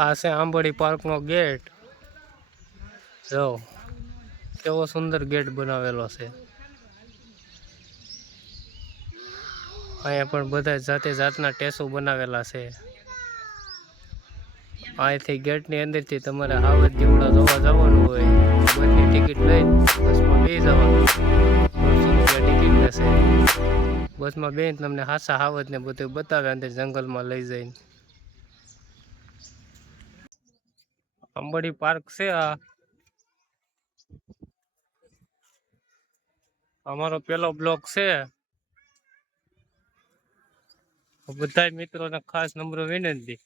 આ છે આંબોડી પાર્કનો ગેટ. જો કેવો સુંદર ગેટ બનાવેલો છે. અહીંયા પણ બધા જાતે જાતના ટેસુ બનાવેલા છે. અહીંથી ગેટની અંદરથી તમારે હાવજ દીવડા જોવા જવાનું હોય, બસની ટિકિટ લઈને બસમાં બેસી જવાનું. ટિકિટ લેશે બસમાં બેન તમને હાસા હાવજ ને બધું બતાવે અંદર જંગલમાં લઈ જઈને. આંબોડી પાર્ક છે. આ અમારો પેલો બ્લોક છે. બધા મિત્રોને ખાસ નમ્ર વિનંતી,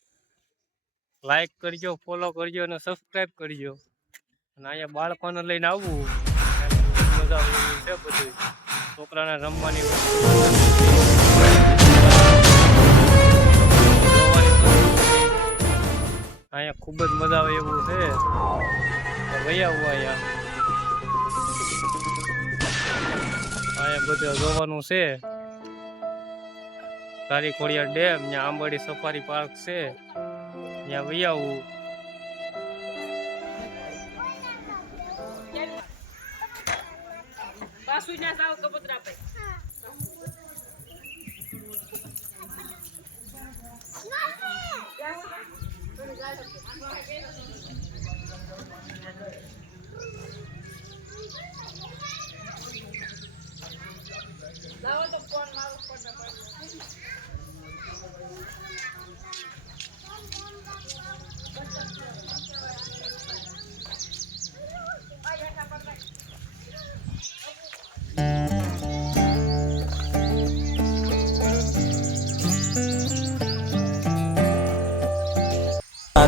લાઈક કરજો, ફોલો કરજો અને સબસ્ક્રાઈબ કરજો. અને અહીંયા બાળકોને લઈને આવવું, મજા આવે એવું છે. બધું છોકરાને રમવાની અહીંયા ખૂબ જ મજા આવે એવું છે. વહી આવવું અહીંયા બધું જોવાનું છે. ધારી ખોડિયાર ડેમ, ત્યાં આંબોડી સફારી પાર્ક છે, ત્યાં વહી આવવું.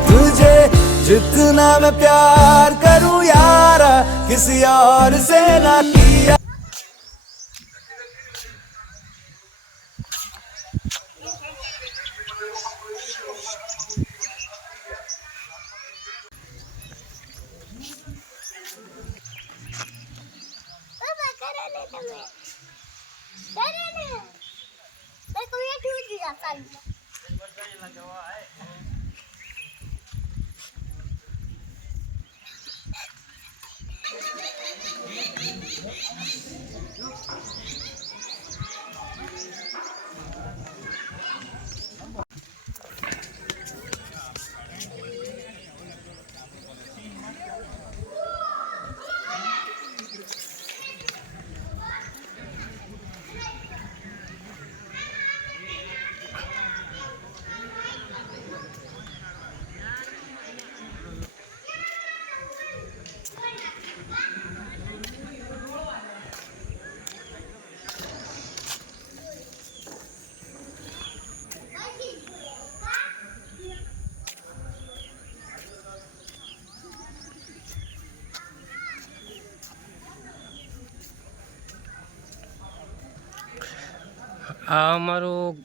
तुझे जितना मैं प्यार करूं यार, किसी और से ना किया. આ અમારું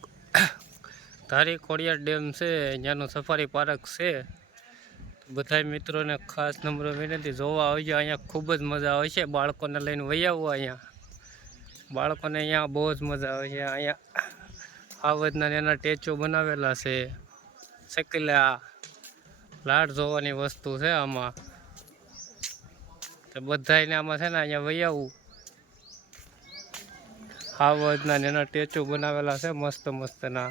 ધારી ખોડિયાર ડેમ છે, ત્યાંનો સફારી પાર્ક છે. બધા મિત્રોને ખાસ નમ્ર વિનંતી, જોવા આવજો. અહીંયા ખૂબ જ મજા આવે છે. બાળકોને લઈને વહી આવવું. અહીંયા બાળકોને અહીંયા બહુ જ મજા આવે છે. અહીંયા હાવજના એના ટેચો બનાવેલા છે. સકેલા લાડ જોવાની વસ્તુ છે આમાં. તો બધાને આમાં છે ને અહીંયા વહી આવવું. હાવજના એના ટેચો બનાવેલા છે મસ્ત મસ્તના.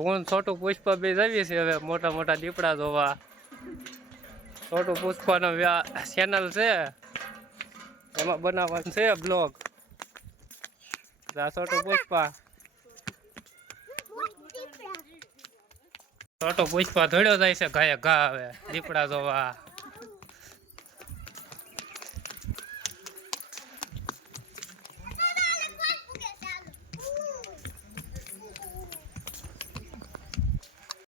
હું છોટું પુષ્પા બે જઈએ છીએ હવે મોટા મોટા દીપડા જોવા. છોટું પુષ્પાનો ચેનલ છે, એમાં બનાવવાનું છે બ્લોગ. છોટું પુષ્પા છોટો પુષ્પા ધોડ્યો જાય છે ઘાએ ઘા હવે દીપડા જોવા.